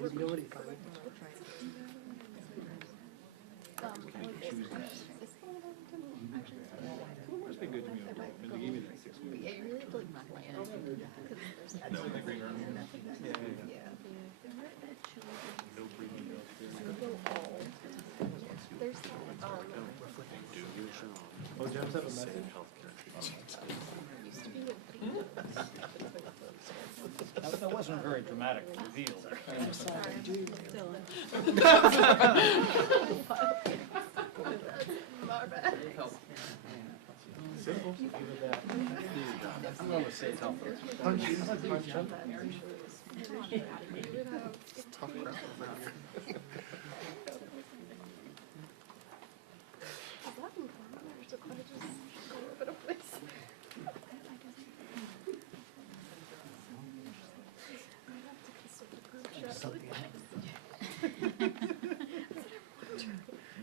Must be good to me. When they gave me that 6 weeks. Yeah, you really have to like plan. No, they bring her. Yeah, yeah. There's Oh, James have a message? That wasn't a very dramatic reveal. Simple. I'm going to say it's helpful. I'm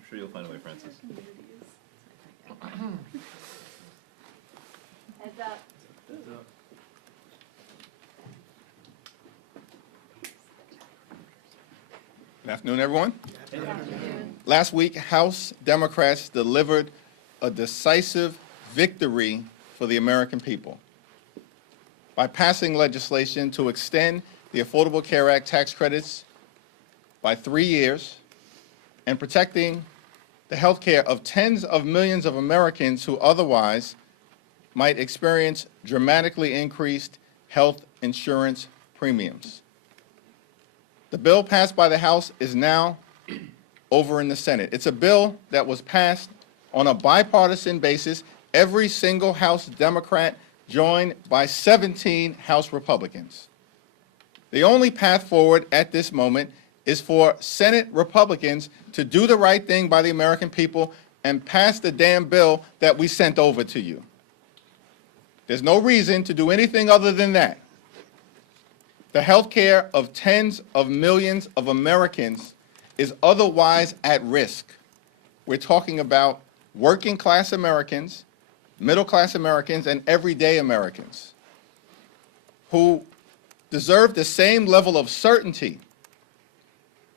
sure you'll find a way, Francis. Heads up. Good afternoon, everyone. Last week, House Democrats delivered a decisive victory for the American people by passing legislation to extend the Affordable Care Act tax credits by 3 years and protecting the health care of tens of millions of Americans who otherwise might experience dramatically increased health insurance premiums. The bill passed by the House is now over in the Senate. It's a bill that was passed on a bipartisan basis. Every single House Democrat joined by 17 House Republicans. The only path forward at this moment is for Senate Republicans to do the right thing by the American people and pass the damn bill that we sent over to you. There's no reason to do anything other than that. The health care of tens of millions of Americans is otherwise at risk. We're talking about working class Americans, middle class Americans, and everyday Americans who deserve the same level of certainty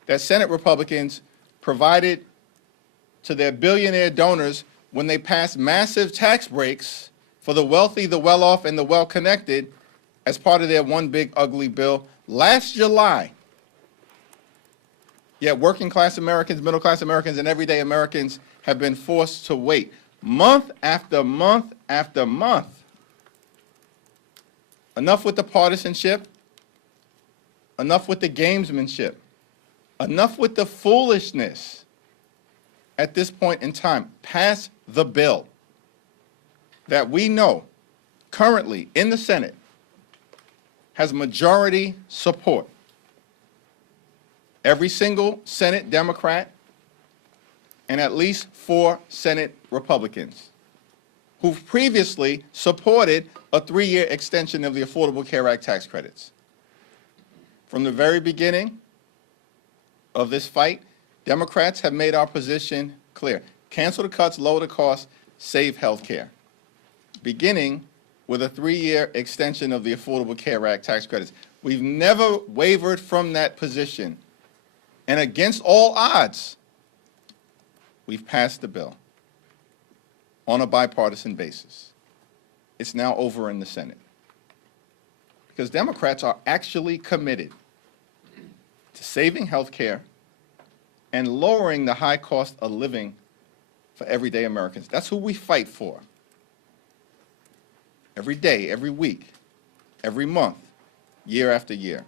that Senate Republicans provided to their billionaire donors when they passed massive tax breaks for the wealthy, the well-off, and the well-connected as part of their one big ugly bill last July. Yet working class Americans, middle class Americans, and everyday Americans have been forced to wait month after month after month. Enough with the partisanship, enough with the gamesmanship, enough with the foolishness. At this point in time, pass the bill that we know currently in the Senate has majority support. Every single Senate Democrat and at least 4 Senate Republicans who've previously supported a 3-year extension of the Affordable Care Act tax credits. From the very beginning of this fight, Democrats have made our position clear. Cancel the cuts, lower the costs, save health care. Beginning with a 3-year extension of the Affordable Care Act tax credits. We've never wavered from that position. And against all odds, we've passed the bill on a bipartisan basis. It's now over in the Senate. Because Democrats are actually committed to saving health care and lowering the high cost of living for everyday Americans. That's who we fight for. Every day, every week, every month, year after year.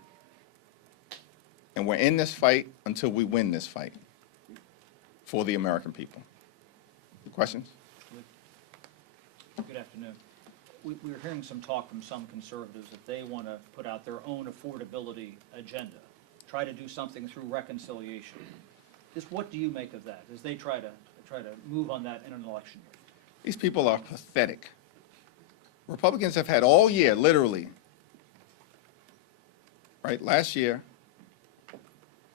And we're in this fight until we win this fight for the American people. Questions? Good afternoon. We're hearing some talk from some conservatives that they want to put out their own affordability agenda, try to do something through reconciliation. Just what do you make of that as they try to move on that in an election year? These people are pathetic. Republicans have had all year, literally, right, last year,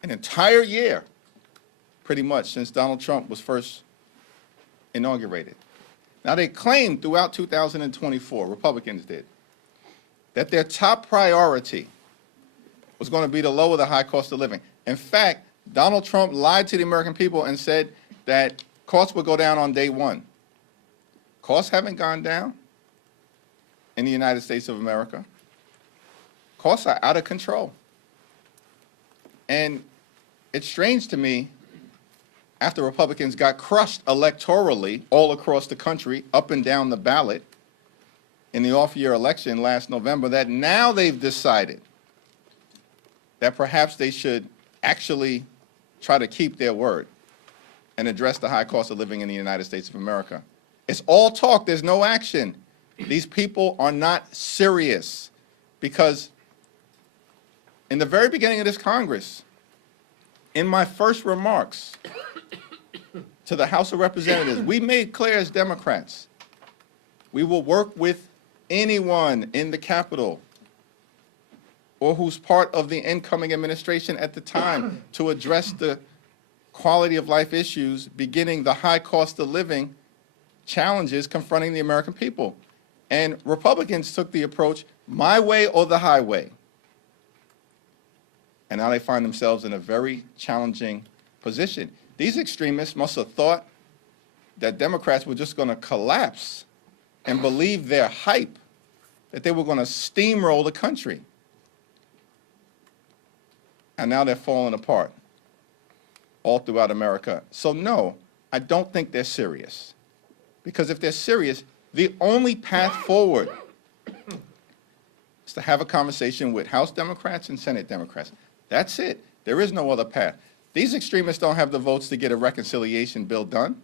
an entire year, pretty much, since Donald Trump was first inaugurated. Now, they claimed throughout 2024, Republicans did, that their top priority was going to be to lower the high cost of living. In fact, Donald Trump lied to the American people and said that costs would go down on day one. Costs haven't gone down in the United States of America. Costs are out of control. And it's strange to me, after Republicans got crushed electorally all across the country, up and down the ballot in the off-year election last November, that now they've decided that perhaps they should actually try to keep their word and address the high cost of living in the United States of America. It's all talk, there's no action. These people are not serious, because in the very beginning of this Congress, in my first remarks to the House of Representatives, we made clear as Democrats, we will work with anyone in the Capitol or who's part of the incoming administration at the time to address the quality of life issues, beginning the high cost of living challenges confronting the American people. And Republicans took the approach, my way or the highway. And now they find themselves in a very challenging position. These extremists must have thought that Democrats were just going to collapse and believe their hype, that they were going to steamroll the country. And now they're falling apart all throughout America. So no, I don't think they're serious. Because if they're serious, the only path forward is to have a conversation with House Democrats and Senate Democrats. That's it. There is no other path. These extremists don't have the votes to get a reconciliation bill done.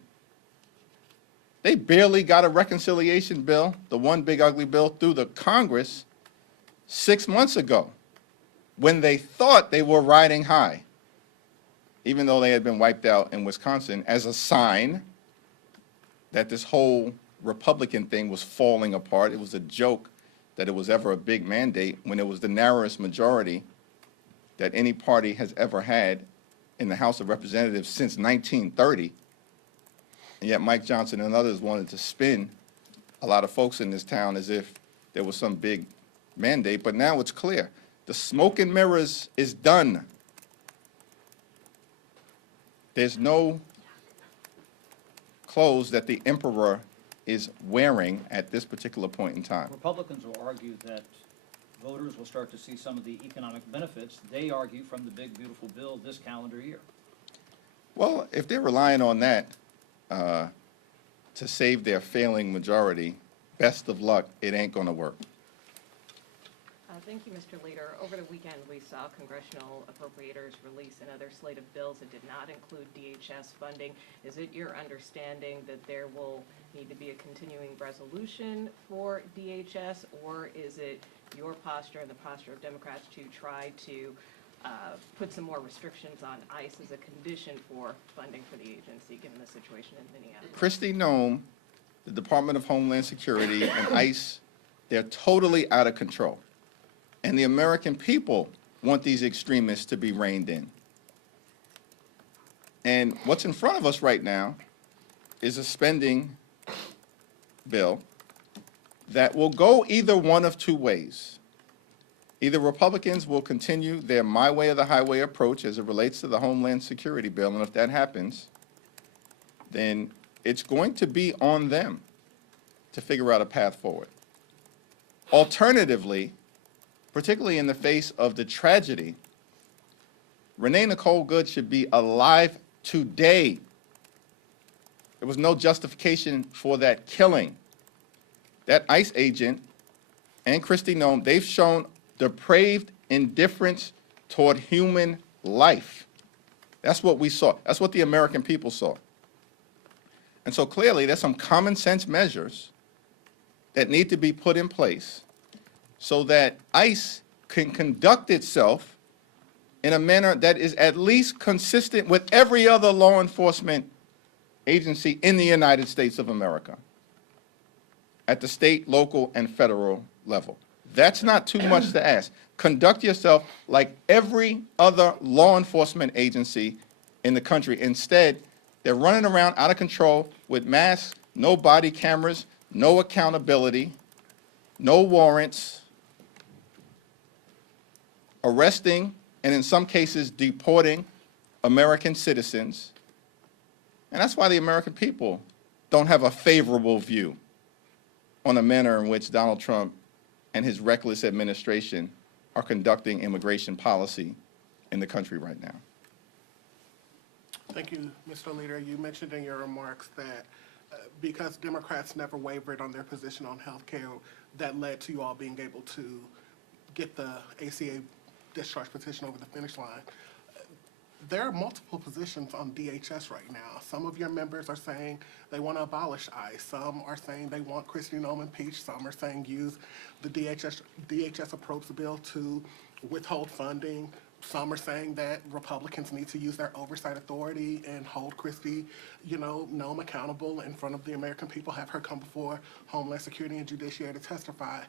They barely got a reconciliation bill, the one big ugly bill, through the Congress 6 months ago, when they thought they were riding high, even though they had been wiped out in Wisconsin, as a sign that this whole Republican thing was falling apart. It was a joke that it was ever a big mandate when it was the narrowest majority that any party has ever had in the House of Representatives since 1930. And yet Mike Johnson and others wanted to spin a lot of folks in this town as if there was some big mandate. But now it's clear. The smoke and mirrors is done. There's no clothes that the emperor is wearing at this particular point in time. Republicans will argue that voters will start to see some of the economic benefits, they argue, from the big, beautiful bill this calendar year. Well, if they're relying on that to save their failing majority, best of luck, it ain't going to work. Thank you, Mr. Leader. Over the weekend, we saw congressional appropriators release another slate of bills that did not include DHS funding. Is it your understanding that there will need to be a continuing resolution for DHS, or is it your posture and the posture of Democrats to try to put some more restrictions on ICE as a condition for funding for the agency, given the situation in Minneapolis? Kristi Noem, the Department of Homeland Security, and ICE, they're totally out of control. And the American people want these extremists to be reined in. And what's in front of us right now is a spending bill that will go either one of two ways. Either Republicans will continue their my way or the highway approach as it relates to the Homeland Security bill, and if that happens, then it's going to be on them to figure out a path forward. Alternatively, particularly in the face of the tragedy, Renee Nicole Good should be alive today. There was no justification for that killing. That ICE agent and Kristi Noem, they've shown depraved indifference toward human life. That's what we saw. That's what the American people saw. And so clearly there's some common sense measures that need to be put in place so that ICE can conduct itself in a manner that is at least consistent with every other law enforcement agency in the United States of America at the state, local, and federal level. That's not too much to ask. Conduct yourself like every other law enforcement agency in the country. Instead, they're running around out of control with masks, no body cameras, no accountability, no warrants. arresting, and in some cases deporting American citizens. And that's why the American people don't have a favorable view on the manner in which Donald Trump and his reckless administration are conducting immigration policy in the country right now. Thank you, Mr. Leader. You mentioned in your remarks that because Democrats never wavered on their position on health care, that led to you all being able to get the ACA discharge petition over the finish line. There are multiple positions on DHS right now. Some of your members are saying they want to abolish ICE. Some are saying they want Kristi Noem impeached. Some are saying use the DHS approach bill to withhold funding. Some are saying that Republicans need to use their oversight authority and hold Kristi, Noem accountable in front of the American people, have her come before Homeland Security and Judiciary to testify.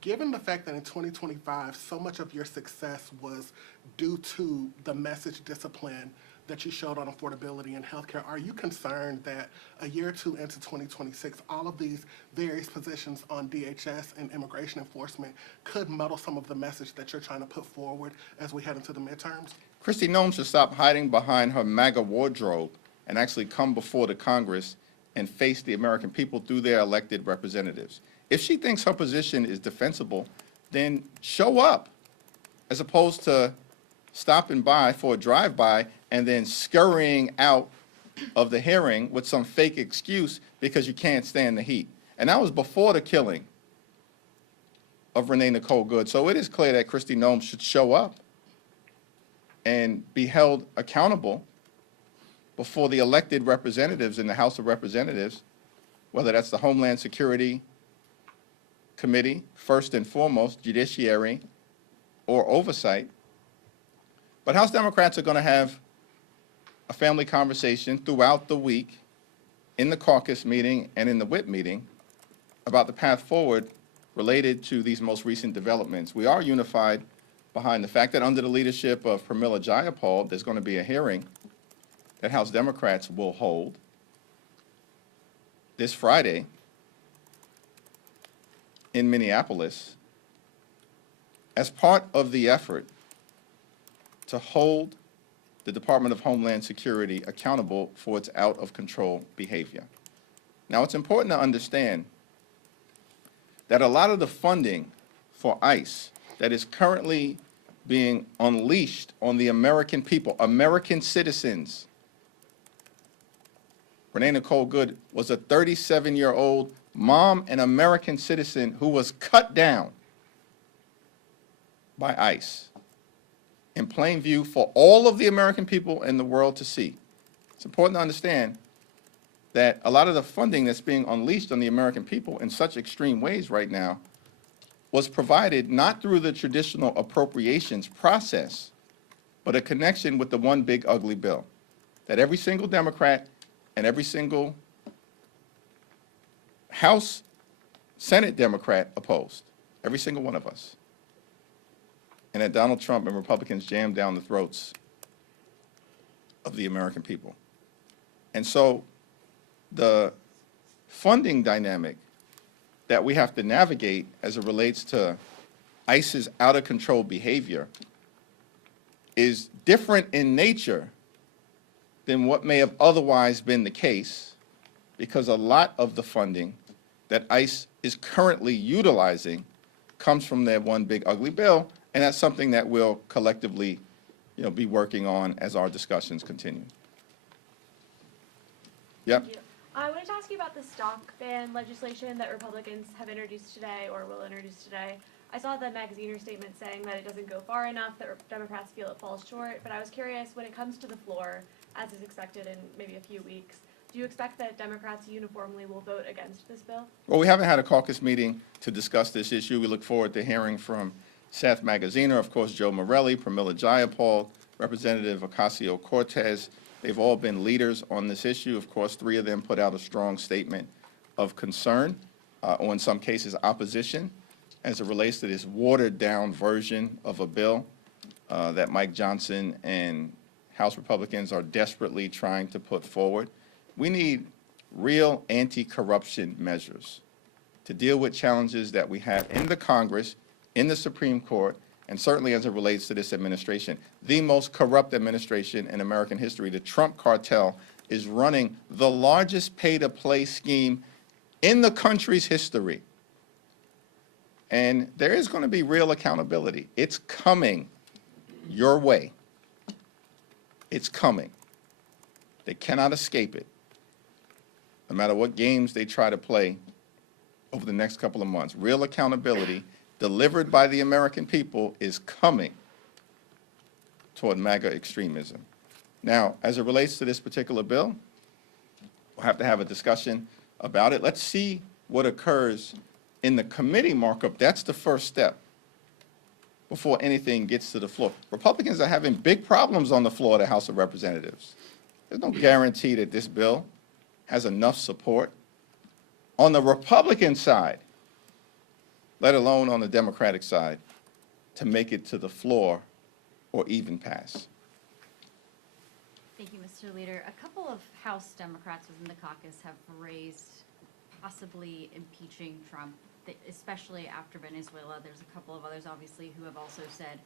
Given the fact that in 2025, so much of your success was due to the message discipline that you showed on affordability and healthcare, are you concerned that a year or two into 2026, all of these various positions on DHS and immigration enforcement could muddle some of the message that you're trying to put forward as we head into the midterms? Kristi Noem should stop hiding behind her MAGA wardrobe and actually come before the Congress and face the American people through their elected representatives. If she thinks her position is defensible, then show up, as opposed to stopping by for a drive-by and then scurrying out of the hearing with some fake excuse because you can't stand the heat. And that was before the killing of Renee Nicole Good. So it is clear that Kristi Noem should show up and be held accountable before the elected representatives in the House of Representatives, whether that's the Homeland Security Committee, first and foremost, Judiciary, or Oversight. But House Democrats are going to have a family conversation throughout the week in the caucus meeting and in the whip meeting about the path forward related to these most recent developments. We are unified behind the fact that under the leadership of Pramila Jayapal, there's going to be a hearing that House Democrats will hold this Friday in Minneapolis as part of the effort to hold the Department of Homeland Security accountable for its out-of-control behavior. Now, it's important to understand that a lot of the funding for ICE that is currently being unleashed on the American people, American citizens. Renee Nicole Good was a 37-year-old mom and American citizen who was cut down by ICE in plain view for all of the American people in the world to see. It's important to understand that a lot of the funding that's being unleashed on the American people in such extreme ways right now was provided not through the traditional appropriations process, but a connection with the one big ugly bill that every single Democrat and every single House, Senate Democrat opposed, every single one of us. And that Donald Trump and Republicans jammed down the throats of the American people. And so the funding dynamic that we have to navigate as it relates to ICE's out-of-control behavior is different in nature than what may have otherwise been the case, because a lot of the funding that ICE is currently utilizing comes from their one big ugly bill, and that's something that we'll collectively, be working on as our discussions continue. Yep. Thank you. I wanted to ask you about the stock ban legislation that Republicans have introduced today or will introduce today. I saw the Magaziner statement saying that it doesn't go far enough, that Democrats feel it falls short, but I was curious, when it comes to the floor, as is expected in maybe a few weeks, do you expect that Democrats uniformly will vote against this bill? Well, we haven't had a caucus meeting to discuss this issue. We look forward to hearing from Seth Magaziner, of course, Joe Morelli, Pramila Jayapal, Representative Ocasio-Cortez. They've all been leaders on this issue. Of course, 3 of them put out a strong statement of concern, or in some cases opposition, as it relates to this watered-down version of a bill that Mike Johnson and House Republicans are desperately trying to put forward. We need real anti-corruption measures to deal with challenges that we have in the Congress, in the Supreme Court, and certainly as it relates to this administration, the most corrupt administration in American history. The Trump cartel is running the largest pay-to-play scheme in the country's history. And there is going to be real accountability. It's coming your way. It's coming. They cannot escape it, no matter what games they try to play over the next couple of months. Real accountability delivered by the American people is coming toward MAGA extremism. Now, as it relates to this particular bill, we'll have to have a discussion about it. Let's see what occurs in the committee markup. That's the first step before anything gets to the floor. Republicans are having big problems on the floor of the House of Representatives. There's no guarantee that this bill has enough support on the Republican side, let alone on the Democratic side, to make it to the floor or even pass. Thank you, Mr. Leader. A couple of House Democrats within the caucus have raised possibly impeaching Trump, especially after Venezuela. There's a couple of others, obviously, who have also said,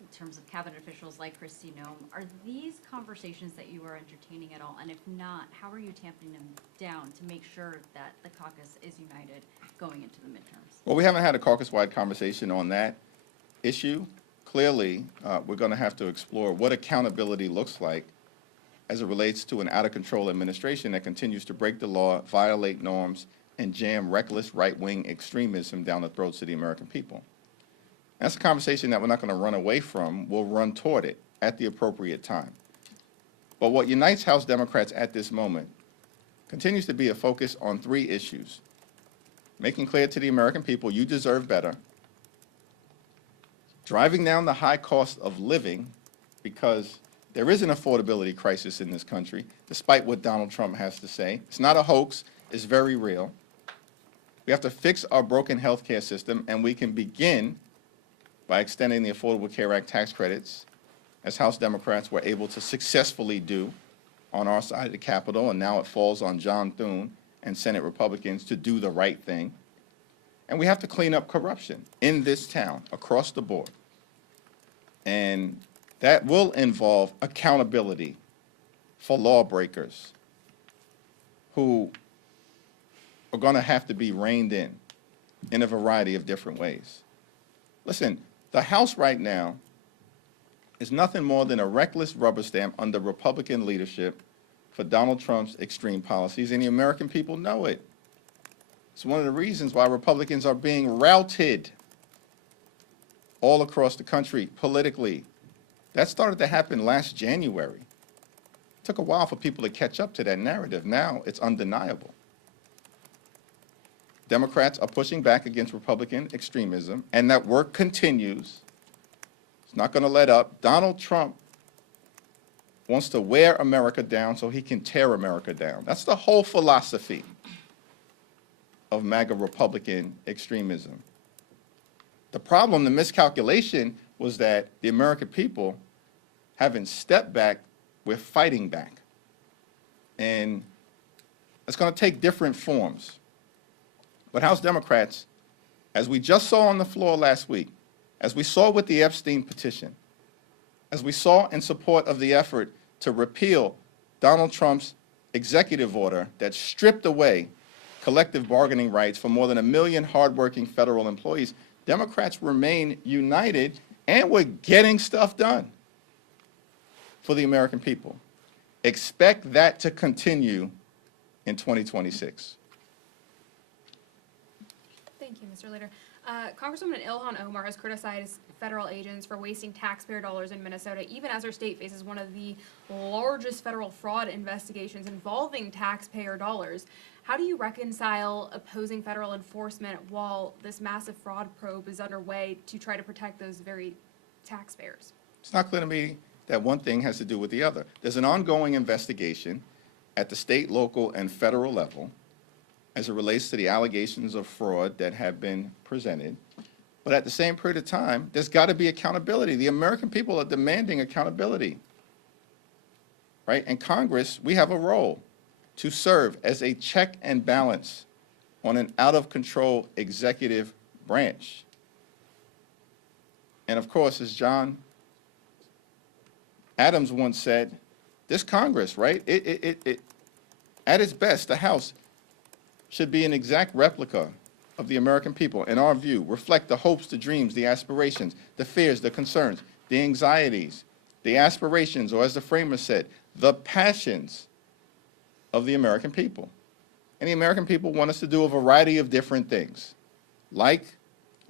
in terms of cabinet officials like Kristi Noem, are these conversations that you are entertaining at all? And if not, how are you tamping them down to make sure that the caucus is united going into the midterms? Well, we haven't had a caucus-wide conversation on that issue. Clearly, we're going to have to explore what accountability looks like as it relates to an out-of-control administration that continues to break the law, violate norms, and jam reckless right-wing extremism down the throats of the American people. That's a conversation that we're not going to run away from. We'll run toward it at the appropriate time. But what unites House Democrats at this moment continues to be a focus on three issues: making clear to the American people you deserve better, driving down the high cost of living, because there is an affordability crisis in this country, despite what Donald Trump has to say. It's not a hoax. It's very real. We have to fix our broken health care system, and we can begin by extending the Affordable Care Act tax credits, as House Democrats were able to successfully do on our side of the Capitol, and now it falls on John Thune and Senate Republicans to do the right thing. And we have to clean up corruption in this town, across the board. And that will involve accountability for lawbreakers who are going to have to be reined in a variety of different ways. Listen, the House right now is nothing more than a reckless rubber stamp under Republican leadership for Donald Trump's extreme policies, and the American people know it. It's one of the reasons why Republicans are being routed all across the country politically. That started to happen last January. It took a while for people to catch up to that narrative. Now it's undeniable. Democrats are pushing back against Republican extremism, and that work continues. It's not going to let up. Donald Trump wants to wear America down so he can tear America down. That's the whole philosophy of MAGA Republican extremism. The problem, the miscalculation, was that the American people haven't stepped back, we're fighting back. And it's going to take different forms. But House Democrats, as we just saw on the floor last week, as we saw with the Epstein petition, as we saw in support of the effort to repeal Donald Trump's executive order that stripped away collective bargaining rights for more than 1 million hardworking federal employees, Democrats remain united, and we're getting stuff done for the American people. Expect that to continue in 2026. Thank you, Mr. Leader. Congresswoman Ilhan Omar has criticized federal agents for wasting taxpayer dollars in Minnesota, even as her state faces one of the largest federal fraud investigations involving taxpayer dollars. How do you reconcile opposing federal enforcement while this massive fraud probe is underway to try to protect those very taxpayers? It's not clear to me that one thing has to do with the other. There's an ongoing investigation at the state, local, and federal level as it relates to the allegations of fraud that have been presented. But at the same period of time, there's got to be accountability. The American people are demanding accountability, right? And Congress, we have a role to serve as a check and balance on an out-of-control executive branch. And of course, as John Adams once said, this Congress, right, at its best, the House should be an exact replica of the American people, in our view, reflect the hopes, the dreams, the aspirations, the fears, the concerns, the anxieties, the aspirations, or as the framers said, the passions of the American people. And the American people want us to do a variety of different things, like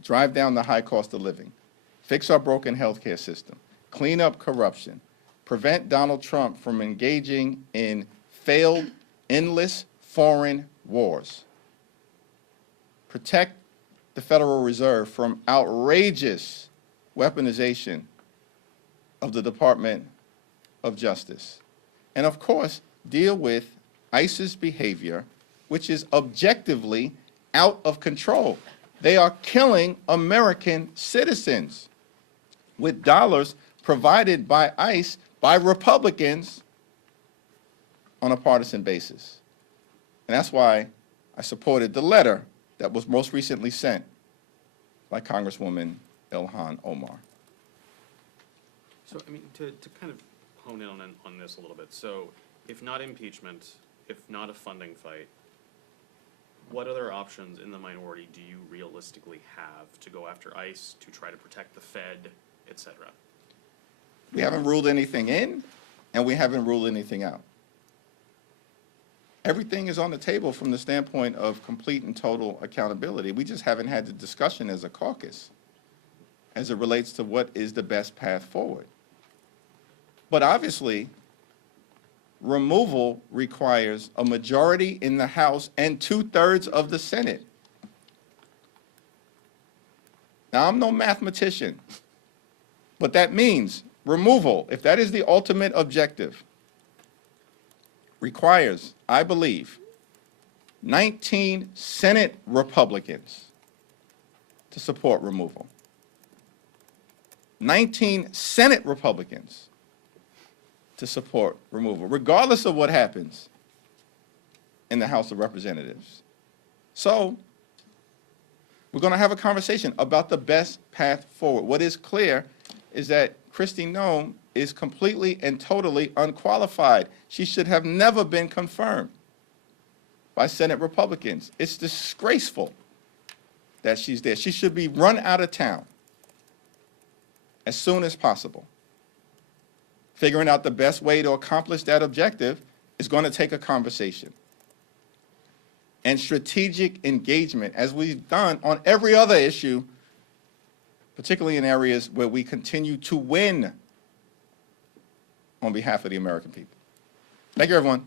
drive down the high cost of living, fix our broken healthcare system, clean up corruption, prevent Donald Trump from engaging in failed, endless foreign wars, protect the Federal Reserve from outrageous weaponization of the Department of Justice, and of course, deal with ICE's behavior, which is objectively out of control. They are killing American citizens with dollars provided by ICE by Republicans on a partisan basis. And that's why I supported the letter that was most recently sent by Congresswoman Ilhan Omar. So, I mean, to kind of hone in on this a little bit, so if not impeachment, if not a funding fight, what other options in the minority do you realistically have to go after ICE, to try to protect the Fed, et cetera? We haven't ruled anything in, and we haven't ruled anything out. Everything is on the table from the standpoint of complete and total accountability. We just haven't had the discussion as a caucus as it relates to what is the best path forward. But obviously, removal requires a majority in the House and 2/3 of the Senate. Now, I'm no mathematician, but that means removal, if that is the ultimate objective, requires, I believe, 19 Senate Republicans to support removal. 19 Senate Republicans to support removal, regardless of what happens in the House of Representatives. So, we're going to have a conversation about the best path forward. What is clear is that Kristi Noem is completely and totally unqualified. She should have never been confirmed by Senate Republicans. It's disgraceful that she's there. She should be run out of town as soon as possible. Figuring out the best way to accomplish that objective is going to take a conversation and strategic engagement, as we've done on every other issue, particularly in areas where we continue to win on behalf of the American people. Thank you, everyone.